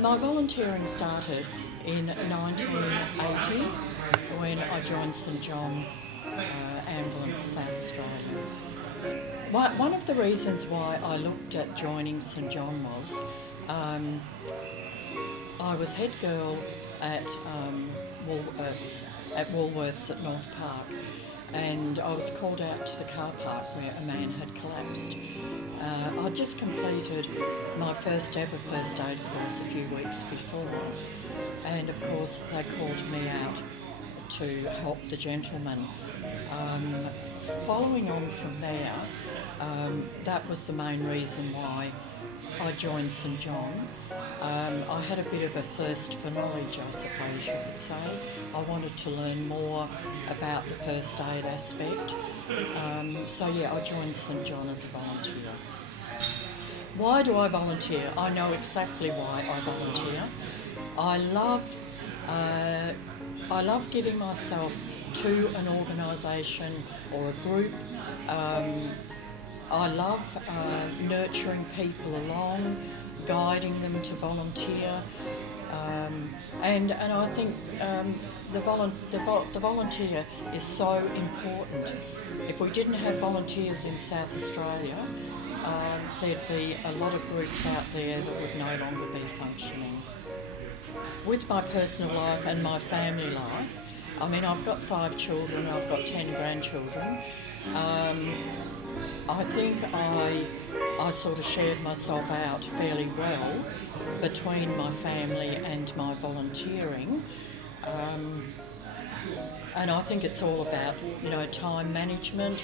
My volunteering started in 1980 when I joined St John Ambulance South Australia. One of the reasons why I looked at joining St John was I was head girl at Woolworths at North Park, and I was called out to the car park where a man had collapsed. I'd just completed my first ever first aid course a few weeks before, and of course they called me out to help the gentleman. Following on from there, that was the main reason why I joined St John. I had a bit of a thirst for knowledge, I suppose you could say. I wanted to learn more about the first aid aspect. I joined St John as a volunteer. Why do I volunteer? I know exactly why I volunteer. I love giving myself to an organisation or a group. I love nurturing people along, guiding them to volunteer, and I think the volunteer is so important. If we didn't have volunteers in South Australia, there'd be a lot of groups out there that would no longer be functioning. With my personal life and my family life, I mean, I've got 5 children, I've got 10 grandchildren. I think I sort of shared myself out fairly well between my family and my volunteering. And I think it's all about, time management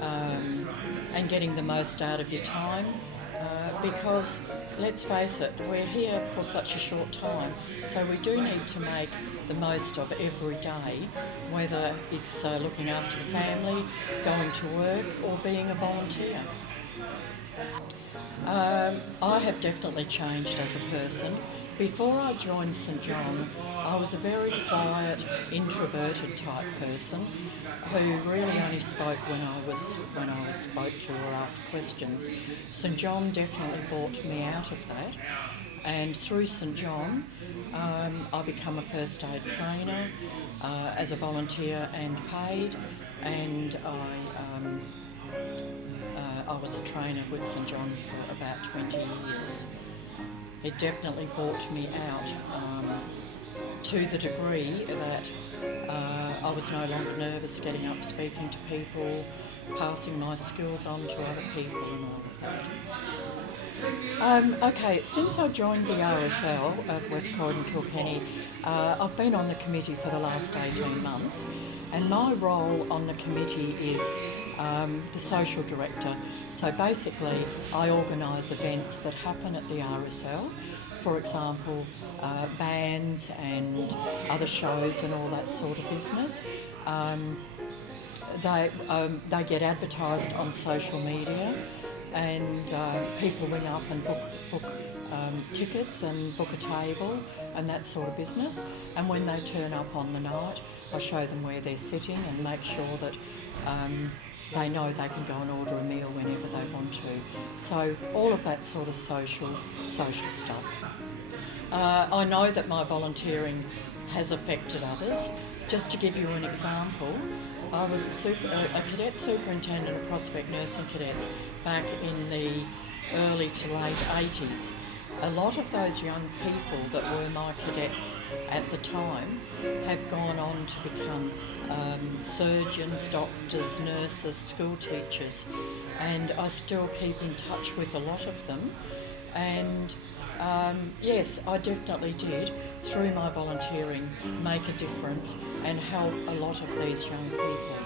and getting the most out of your time. Because, let's face it, we're here for such a short time, so we do need to make the most of every day, whether it's looking after the family, going to work, or being a volunteer. I have definitely changed as a person. Before I joined St John, I was a very quiet, introverted type person who really only spoke when I was spoke to or asked questions. St John definitely brought me out of that, and through St John, I become a first aid trainer as a volunteer and paid, and I was a trainer with St John for about 20 years. It definitely brought me out to the degree that I was no longer nervous getting up, speaking to people, passing my skills on to other people and all of that. Since I joined the RSL at West Croydon Kilkenny, I've been on the committee for the last 18 months, and my role on the committee is the social director. So basically I organise events that happen at the RSL, for example bands and other shows and all that sort of business. They get advertised on social media, and people ring up and book tickets and book a table and that sort of business. And when they turn up on the night, I show them where they're sitting and make sure that they know they can go and order a meal whenever they want to. So all of that sort of social stuff. I know that my volunteering has affected others. Just to give you an example, I was a cadet superintendent of prospect nursing cadets back in the early to late 80s. A lot of those young people that were my cadets at the time have gone on to become surgeons, doctors, nurses, school teachers, and I still keep in touch with a lot of them. And yes, I definitely did, through my volunteering, make a difference and help a lot of these young people.